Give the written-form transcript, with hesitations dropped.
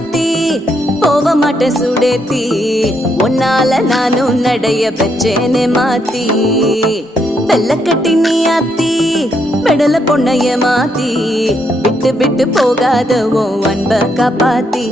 மாத்தி போக மாட்டேன் சுடேத்தி உன்னால நானும் நடைய பெற்றேனே மாத்தி வெள்ள கட்டி நீ ஆத்தி பெடல பொண்ணைய மாத்தி விட்டு விட்டு போகாத உன் அன்ப காப்பாத்தி